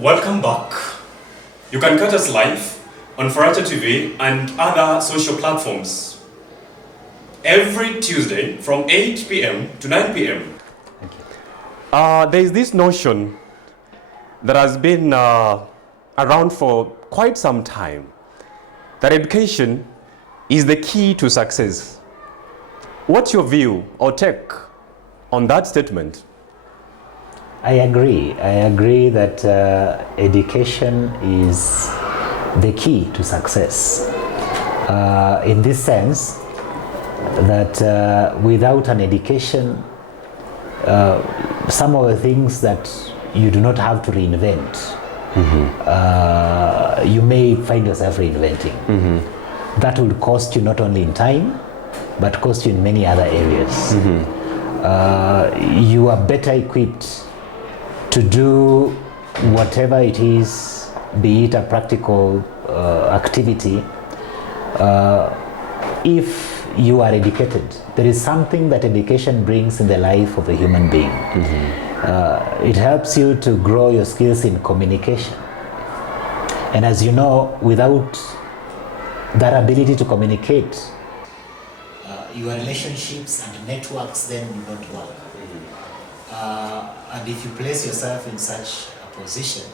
Welcome back. You can catch us live on Faraja TV and other social platforms every Tuesday from 8 p.m. to 9 p.m. There is this notion that has been around for quite some time that education is the key to success. What's your view or take on that statement? I agree that education is the key to success. In this sense, that without an education, some of the things that you do not have to reinvent, you may find yourself reinventing. That will cost you not only in time, but cost you in many other areas. You are better equipped to do whatever it is, be it a practical activity, if you are educated. There is something that education brings in the life of a human being. It helps you to grow your skills in communication. And as you know, without that ability to communicate, your relationships and networks then do not work. And if you place yourself in such a position,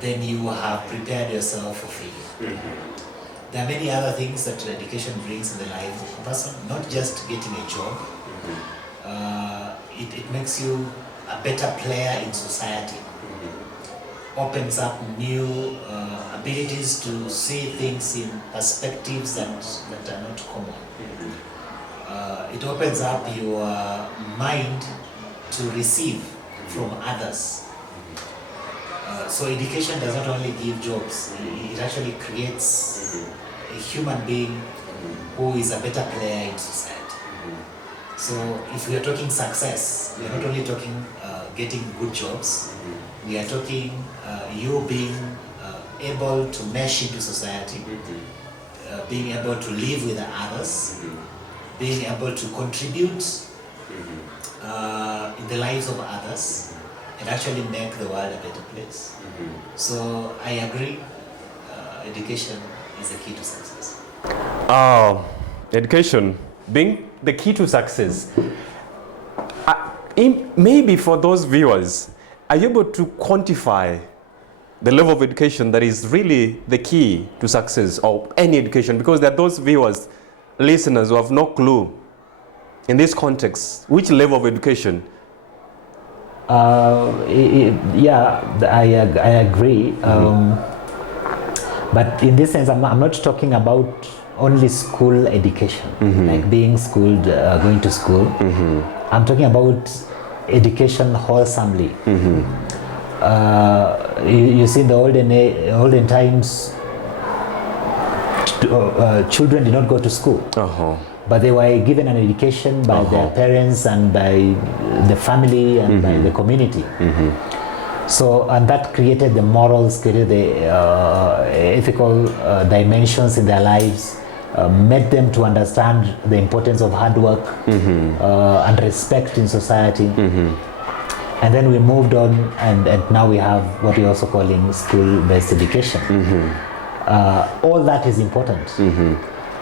then you have prepared yourself for failure. There are many other things that education brings in the life of a person, not just getting a job. It makes you a better player in society. Opens up new abilities to see things in perspectives that are not common. It opens up your mind to receive from others. So education does not only give jobs, it actually creates a human being who is a better player in society. So if we are talking success, we are not only talking getting good jobs, we are talking you being able to mesh into society, being able to live with others, being able to contribute in the lives of others and actually make the world a better place. So I agree, education is the key to success. Education being the key to success. Maybe for those viewers, are you able to quantify the level of education that is really the key to success or any education? Because there are those viewers, listeners who have no clue in this context, which level of education? Yeah, I agree. But in this sense, I'm not talking about only school education, like being schooled, going to school. I'm talking about education wholesomely. You see, in the olden times, children did not go to school. But they were given an education by their parents and by the family and by the community. So, and that created the morals, created the ethical dimensions in their lives, made them to understand the importance of hard work and respect in society. And then we moved on, and now we have what we're also calling school-based education. All that is important.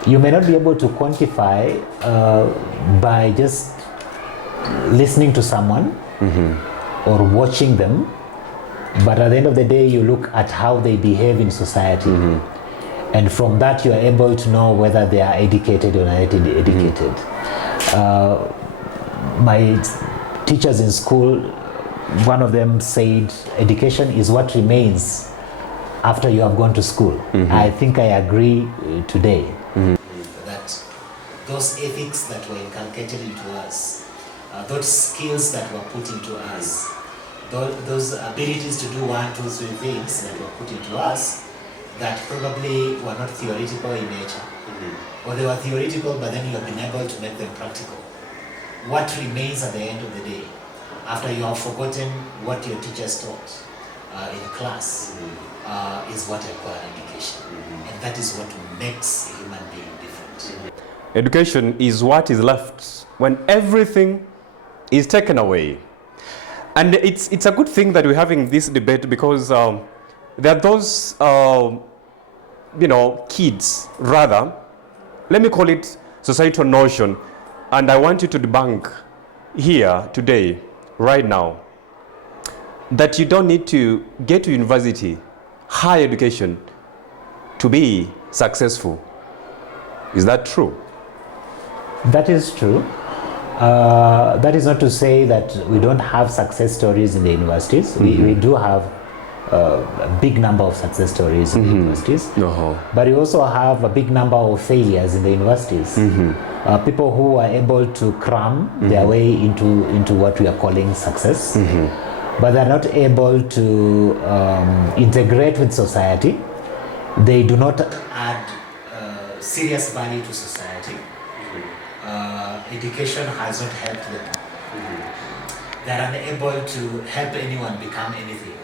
You may not be able to quantify by just listening to someone or watching them, but at the end of the day, you look at how they behave in society. And from that, you are able to know whether they are educated or not educated. My teachers in school, one of them said, education is what remains after you have gone to school. I think I agree today. That those ethics that were inculcated into us, those skills that were put into us, those abilities to do 1, 2, 3 things that were put into us, that probably were not theoretical in nature, or they were theoretical, but then you have been able to make them practical. What remains at the end of the day, after you have forgotten what your teachers taught in class, is what I call education. And that is what makes a human being different. Education is what is left when everything is taken away. And it's a good thing that we're having this debate because there are those, kids, rather, let me call it societal notion, and I want you to debunk here today, right now, that you don't need to get to university, higher education, to be successful. Is that true? That is true. That is not to say that we don't have success stories in the universities. We do have a big number of success stories in the universities, but we also have a big number of failures in the universities. People who are able to cram their way into what we are calling success, but they're not able to integrate with society. They do not add serious value to society. Education has not helped them. They are unable to help anyone become anything.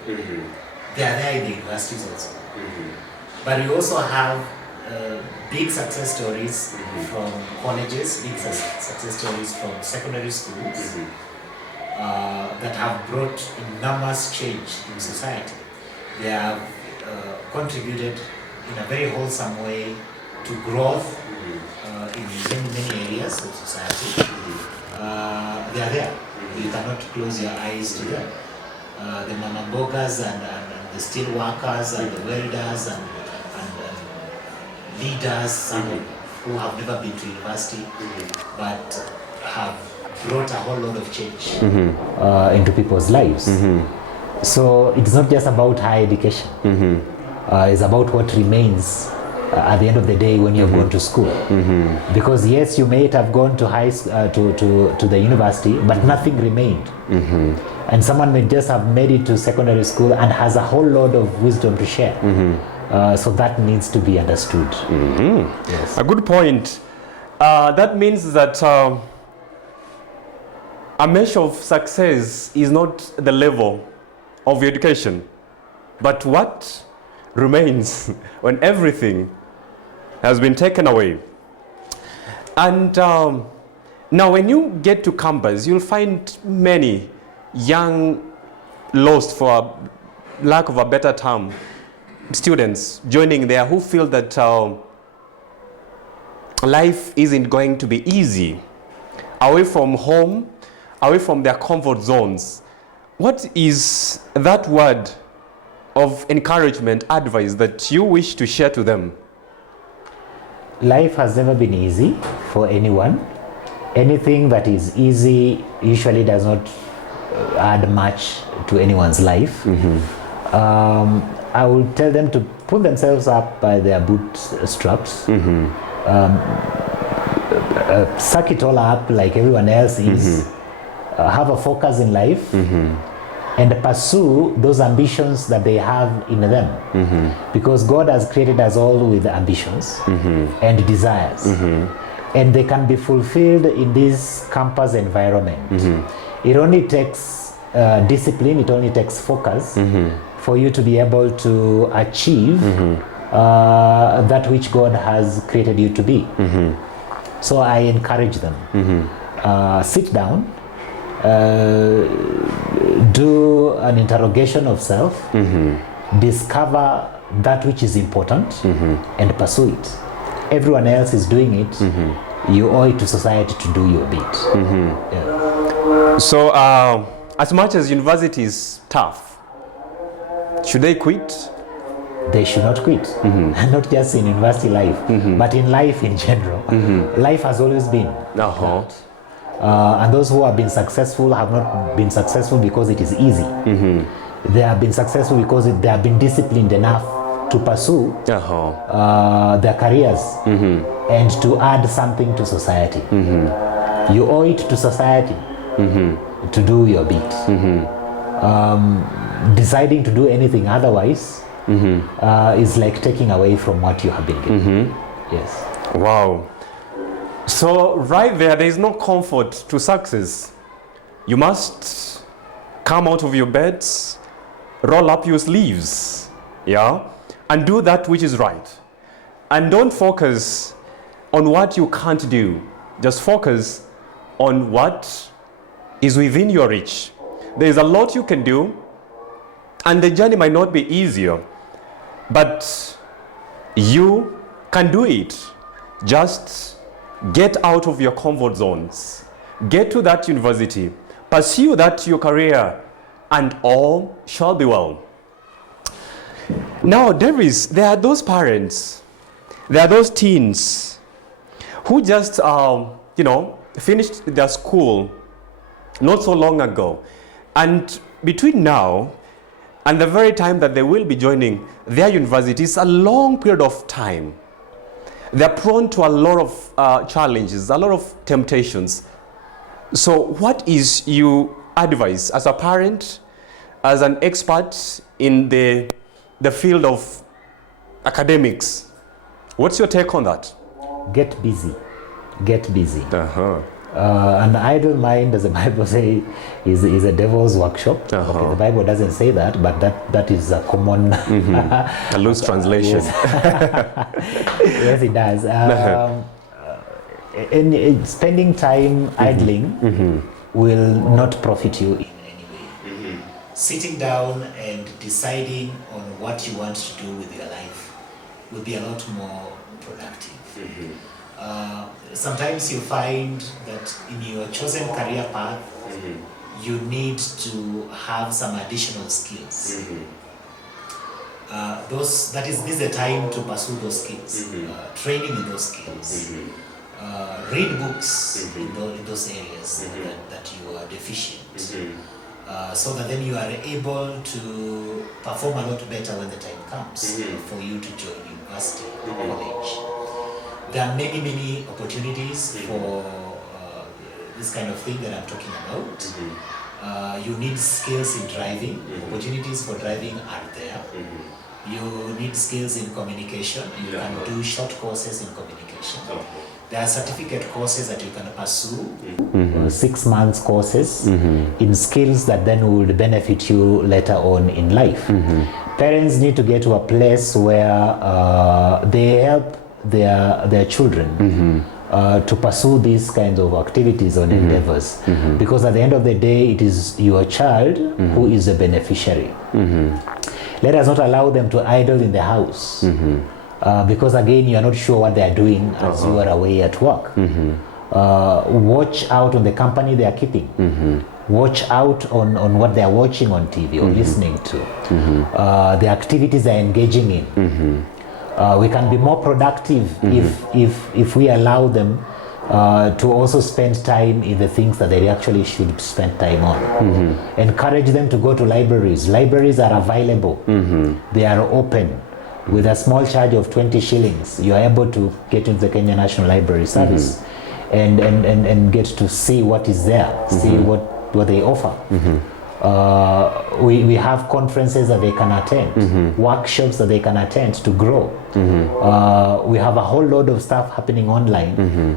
They are there in the universities also. But we also have big success stories from colleges, big success stories from secondary schools that have brought enormous change in society. They have contributed in a very wholesome way to growth in many areas of society. They are there. You cannot close your eyes to them. The mamambogas and the steel workers and the welders and leaders, some who have never been to university, but have brought a whole lot of change into people's lives. So it's not just about higher education. It's about what remains at the end of the day when you've gone to school. Because yes, you may have gone to to the university, but nothing remained. And someone may just have made it to secondary school and has a whole lot of wisdom to share. So that needs to be understood. Yes. A good point. That means that a measure of success is not the level of your education, but what remains when everything has been taken away. And now when you get to campus, you'll find many young, lost for lack of a better term, students joining there who feel that life isn't going to be easy, away from home, away from their comfort zones. What is that word of encouragement, advice that you wish to share to them? Life has never been easy for anyone. Anything that is easy usually does not add much to anyone's life. I will tell them to pull themselves up by their bootstraps, suck it all up like everyone else is, have a focus in life, and pursue those ambitions that they have in them. Because God has created us all with ambitions and desires. And they can be fulfilled in this campus environment. It only takes discipline, it only takes focus for you to be able to achieve that which God has created you to be. So I encourage them. Sit down, do an interrogation of self, discover that which is important, and pursue it. Everyone else is doing it. You owe it to society to do your bit. Yeah. So as much as university is tough, should they quit? They should not quit. And not just in university life, but in life in general. Life has always been like that. And those who have been successful have not been successful because it is easy. They have been successful because they have been disciplined enough to pursue their careers and to add something to society. You owe it to society to do your bit. Deciding to do anything otherwise is like taking away from what you have been given. Yes. Wow. So right there is no comfort to success. You must come out of your beds, roll up your sleeves, and do that which is right. And don't focus on what you can't do. Just focus on what is within your reach. There's a lot you can do, and the journey might not be easier, but you can do it. Just get out of your comfort zones. Get to that university. Pursue that your career, and all shall be well. Now, Davis, there are those parents, there are those teens who just, finished their school not so long ago. And between now and the very time that they will be joining their university is a long period of time. They're prone to a lot of challenges, a lot of temptations. So what is your advice as a parent, as an expert in the field of academics? What's your take on that? Get busy. Get busy. Uh-huh. An idle mind, as the Bible says, is a devil's workshop. Uh-huh. Okay, the Bible doesn't say that, but that is a common a loose translation. Yes, it does. Spending time idling will not profit you in any way. Sitting down and deciding on what you want to do with your life will be a lot more productive. Sometimes you find that in your chosen career path, you need to have some additional skills. This is the time to pursue those skills, training in those skills. Read books in those areas that you are deficient, so that then you are able to perform a lot better when the time comes for you to join university or college. There are many opportunities for this kind of thing that I'm talking about. You need skills in driving. Opportunities for driving are there. You need skills in communication. You can do short courses in communication. There are certificate courses that you can pursue, 6 months courses in skills that then would benefit you later on in life. Parents need to get to a place where they help their children to pursue these kinds of activities or endeavors, because at the end of the day it is your child who is the beneficiary. Let us not allow them to idle in the house, because again you are not sure what they are doing as you are away at work. Watch out on the company they are keeping. Watch out on what they are watching on TV or listening to, the activities they are engaging in. We can be more productive if we allow them to also spend time in the things that they actually should spend time on. Encourage them to go to libraries. Libraries are available. They are open. With a small charge of 20 shillings, you are able to get into the Kenya National Library Service and get to see what is there, see what they offer. We have conferences that they can attend, workshops that they can attend to grow. We have a whole load of stuff happening online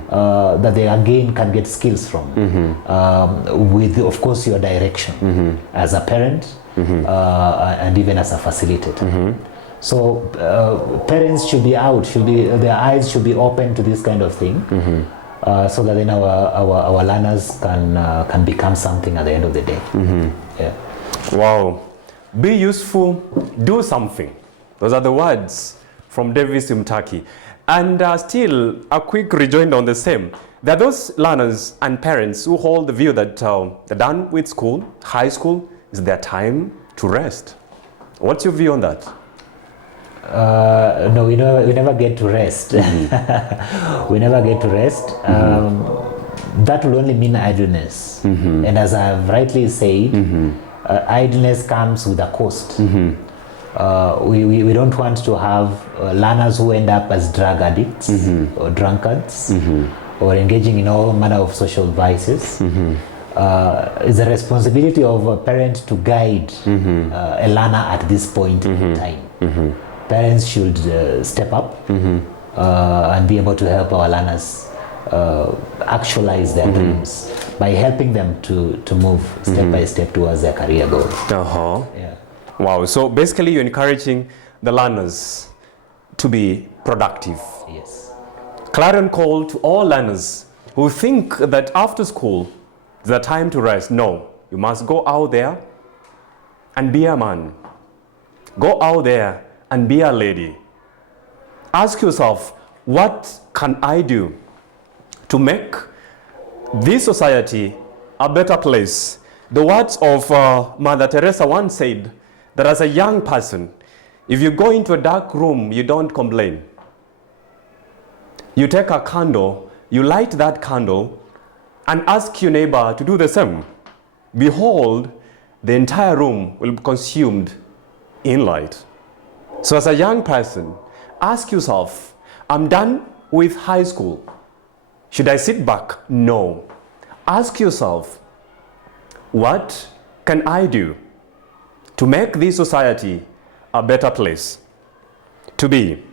that they again can get skills from, with of course your direction as a parent and even as a facilitator. So parents should be out, their eyes should be open to this kind of thing. So that then our learners can become something at the end of the day. Yeah. Wow. Be useful, do something. Those are the words from Davis Mtaki. And still, a quick rejoinder on the same. There are those learners and parents who hold the view that they're done with school, high school is their time to rest. What's your view on that? No, we never get to rest. We never get to rest. That will only mean idleness. And as I've rightly said, idleness comes with a cost. We don't want to have learners who end up as drug addicts or drunkards or engaging in all manner of social vices. It's a responsibility of a parent to guide a learner at this point in time. Parents should step up and be able to help our learners actualize their dreams by helping them to move step by step towards their career goals. Yeah. Wow, so basically you're encouraging the learners to be productive. Yes. Clarion call to all learners who think that after school is the time to rest. No, You must go out there and be a man. Go out there and be a lady. Ask yourself, what can I do to make this society a better place? The words of Mother Teresa once said that as a young person, if you go into a dark room, you don't complain. You take a candle, you light that candle, and ask your neighbor to do the same. Behold, the entire room will be consumed in light. So as a young person, ask yourself, I'm done with high school. Should I sit back? No. Ask yourself, what can I do to make this society a better place to be?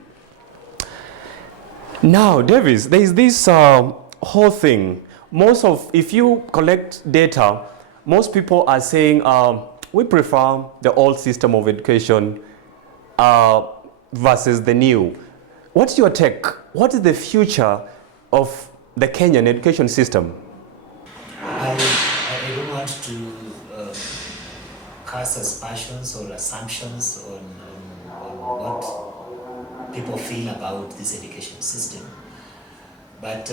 Now, Davis, there is this whole thing. If you collect data, most people are saying we prefer the old system of education versus the new. What's your take? What is the future of the Kenyan education system? I don't want to cast aspersions or assumptions on what people feel about this education system. But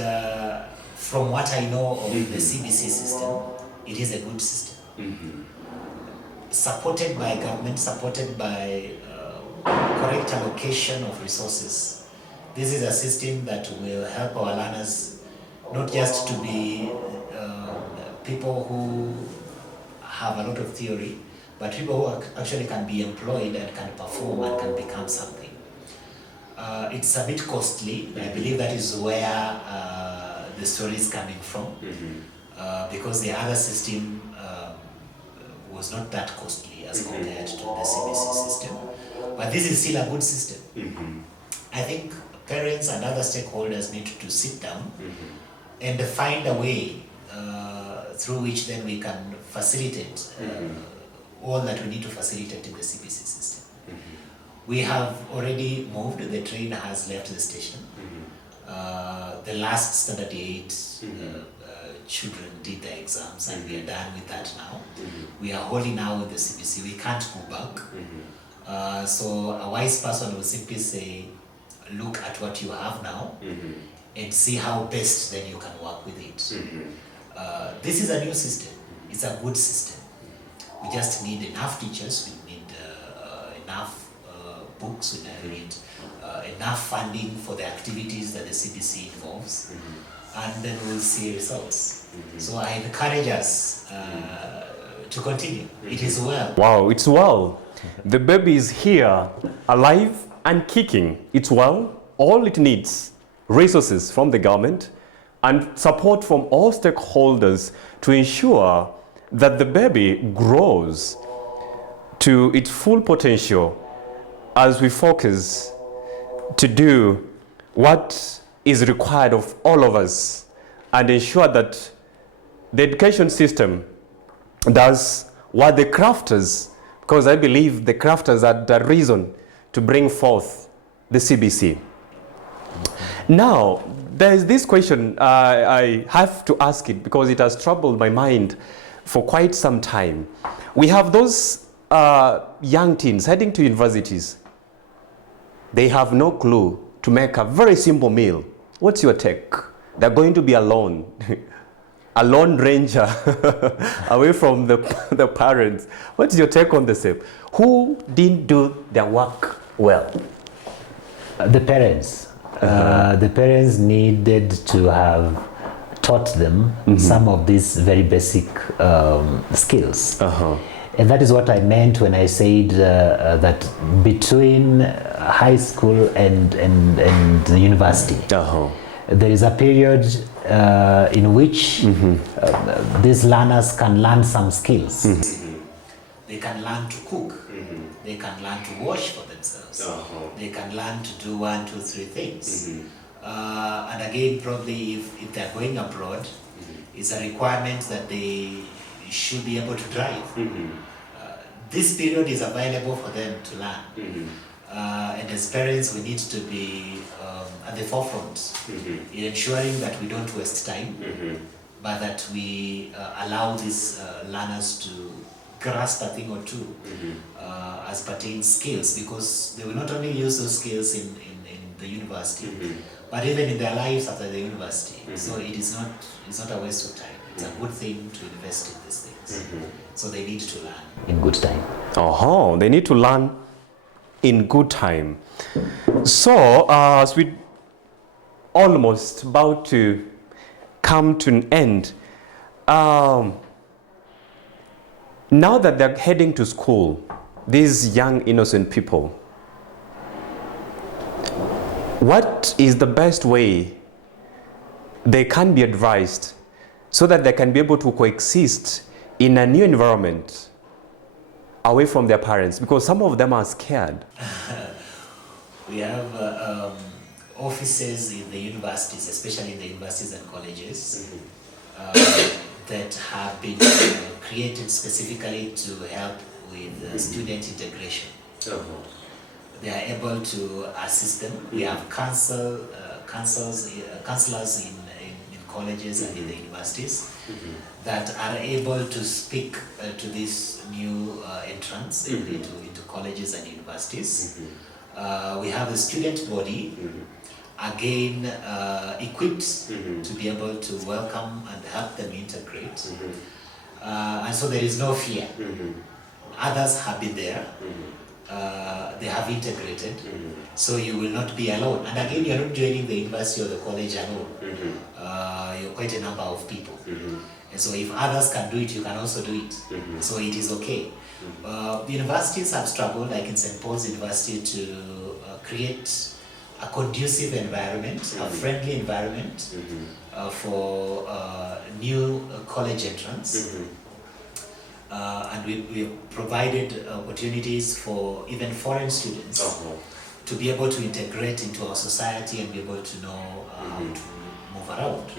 from what I know of the CBC system, it is a good system. Supported by government, supported by correct allocation of resources. This is a system that will help our learners not just to be people who have a lot of theory, but people who actually can be employed and can perform and can become something. It's a bit costly. I believe that is where the story is coming from, because the other system was not that costly as compared to the CBC system. But this is still a good system. I think parents and other stakeholders need to sit down and find a way through which then we can facilitate all that we need to facilitate in the CBC system. We have already moved, the train has left the station. The last standard 8 children did their exams and we are done with that now. We are wholly now with the CBC, we can't go back. So a wise person will simply say, look at what you have now and see how best then you can work with it. This is a new system, it's a good system. We just need enough teachers, we need enough books, we need enough funding for the activities that the CBC involves, and then we'll see results. So I encourage us to continue. It is well. Wow, it's well. The baby is here, alive and kicking. It's well. All it needs, resources from the government and support from all stakeholders to ensure that the baby grows to its full potential as we focus to do what is required of all of us and ensure that the education system does what the crafters, because I believe the crafters are the reason to bring forth the CBC. Now, there is this question, I have to ask it because it has troubled my mind for quite some time. We have those young teens heading to universities. They have no clue to make a very simple meal. What's your take? They're going to be alone. A lone ranger away from the parents. What's your take on the same? Who didn't do their work well? The parents. The parents needed to have taught them some of these very basic skills. And that is what I meant when I said that between high school and the university, there is a period in which these learners can learn some skills. They can learn to cook. They can learn to wash for themselves. They can learn to do 1, 2, 3 things. And again, probably if they're going abroad, it's a requirement that they should be able to drive. This period is available for them to learn. And as parents, we need to be at the forefront in ensuring that we don't waste time, but that we allow these learners to grasp a thing or two as pertains skills, because they will not only use those skills in the university, but even in their lives after the university. So it's not a waste of time. It's a good thing to invest in these things. So they need to learn in good time. Oh, they need to learn in good time. So, as we almost about to come to an end, now that they're heading to school, these young innocent people, what is the best way they can be advised so that they can be able to coexist in a new environment away from their parents? Because some of them are scared. We have offices in the universities, especially in the universities and colleges, that have been created specifically to help with student integration. They are able to assist them. We have counselors in colleges and in the universities that are able to speak to this new entrants into colleges and universities. We have a student body, again equipped to be able to welcome and help them integrate. And so there is no fear. Others have been there. They have integrated, so you will not be alone. And again, you're not joining the university or the college alone. You're quite a number of people. And so if others can do it, you can also do it. So it is okay. The universities have struggled, like in St. Paul's University, to create a conducive environment, a friendly environment for new college entrants. And we have provided opportunities for even foreign students to be able to integrate into our society and be able to know how to move around.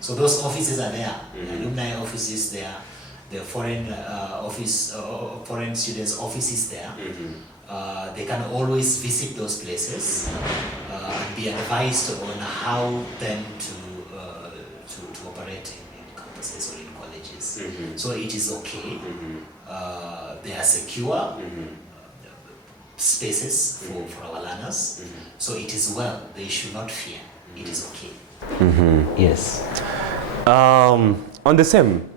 So those offices are there, alumni offices there, the foreign foreign students' offices there. They can always visit those places and be advised on how then to operate in campuses or in colleges. So it is okay. They are secure spaces for our learners. So it is well. They should not fear. It is okay. Yes. On the same,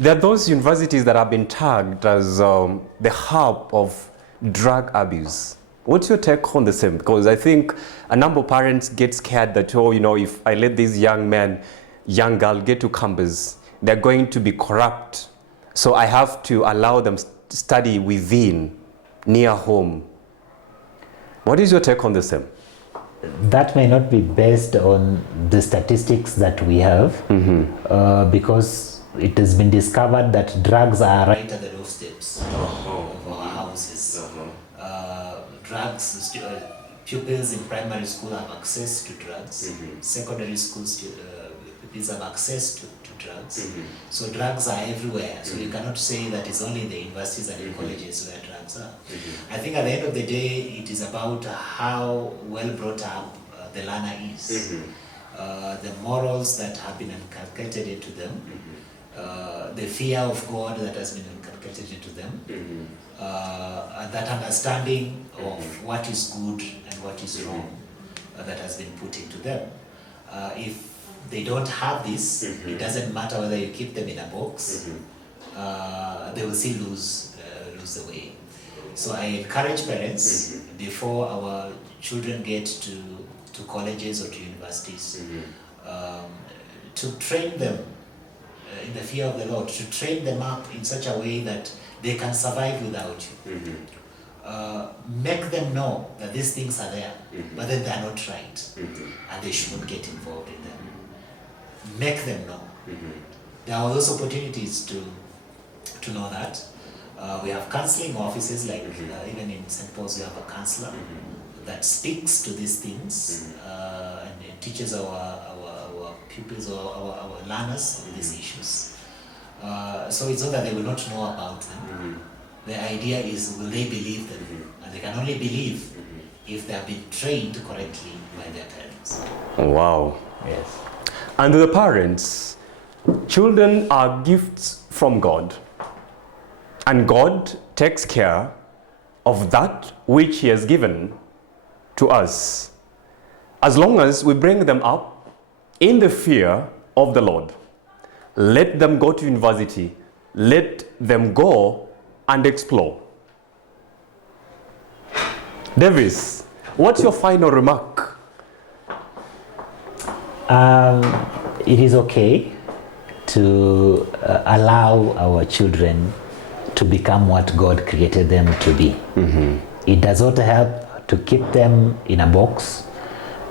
there are those universities that have been tagged as the hub of drug abuse. What's your take on the same? Because I think a number of parents get scared that, if I let these young girl get to campus, they're going to be corrupt. So I have to allow them study within, near home. What is your take on the same? That may not be based on the statistics that we have, because it has been discovered that drugs are right at the doorsteps of our houses. Pupils in primary school have access to drugs. Secondary school pupils have access to drugs. So drugs are everywhere. So you cannot say that it's only in the universities and in colleges where drugs are. I think at the end of the day, it is about how well brought up the learner is. The morals that have been inculcated into them, the fear of God that has been inculcated into them, and that understanding of what is good and what is wrong that has been put into them. If they don't have this, it doesn't matter whether you keep them in a box, they will still lose the way. So I encourage parents, before our children get to colleges or to universities, to train them in the fear of the Lord, to train them up in such a way that they can survive without you. Make them know that these things are there, but then they are not right, and they shouldn't get involved in them. Make them know. There are those opportunities to know that. We have counseling offices, like even in St. Paul's we have a counselor that speaks to these things and teaches our pupils or our learners on these issues. So it's not that they will not know about them. The idea is, will they believe them? And they can only believe if they have been trained correctly by their parents. Wow. Yes. And the parents, Children are gifts from God, and God takes care of that which He has given to us, as long as we bring them up in the fear of the Lord. Let them go to university. Let them go and explore. Davis, what's your final remark? It is okay to allow our children to become what God created them to be. It does not help to keep them in a box.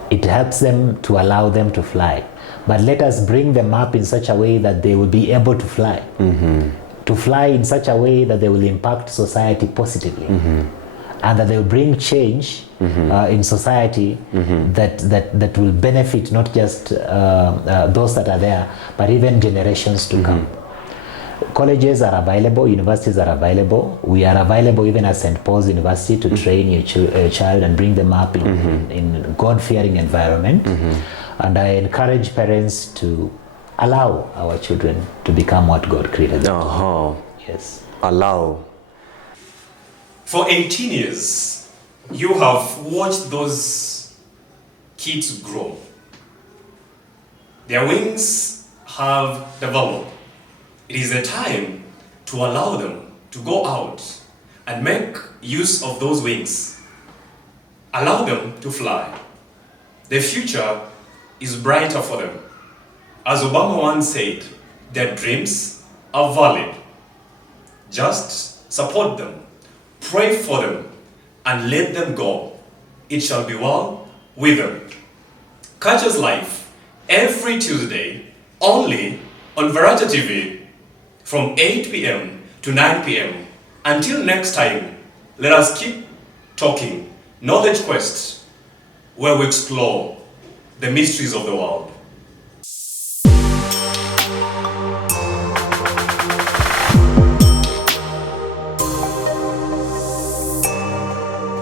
It helps them to allow them to fly. But let us bring them up in such a way that they will be able to fly. To fly in such a way that they will impact society positively. And that they will bring change in society that will benefit not just those that are there, but even generations to come. Colleges are available, universities are available. We are available even at St. Paul's University to train your child and bring them up in God-fearing environment. And I encourage parents to allow our children to become what God created them. Yes. Allow. For 18 years, you have watched those kids grow. Their wings have developed. It is a time to allow them to go out and make use of those wings. Allow them to fly. The future is brighter for them. As Obama once said, their dreams are valid. Just support them, pray for them, and let them go. It shall be well with them. Catch us live every Tuesday only on Veraja TV from 8 p.m. to 9 p.m. Until next time, let us keep talking Knowledge Quest, where we explore the mysteries of the world.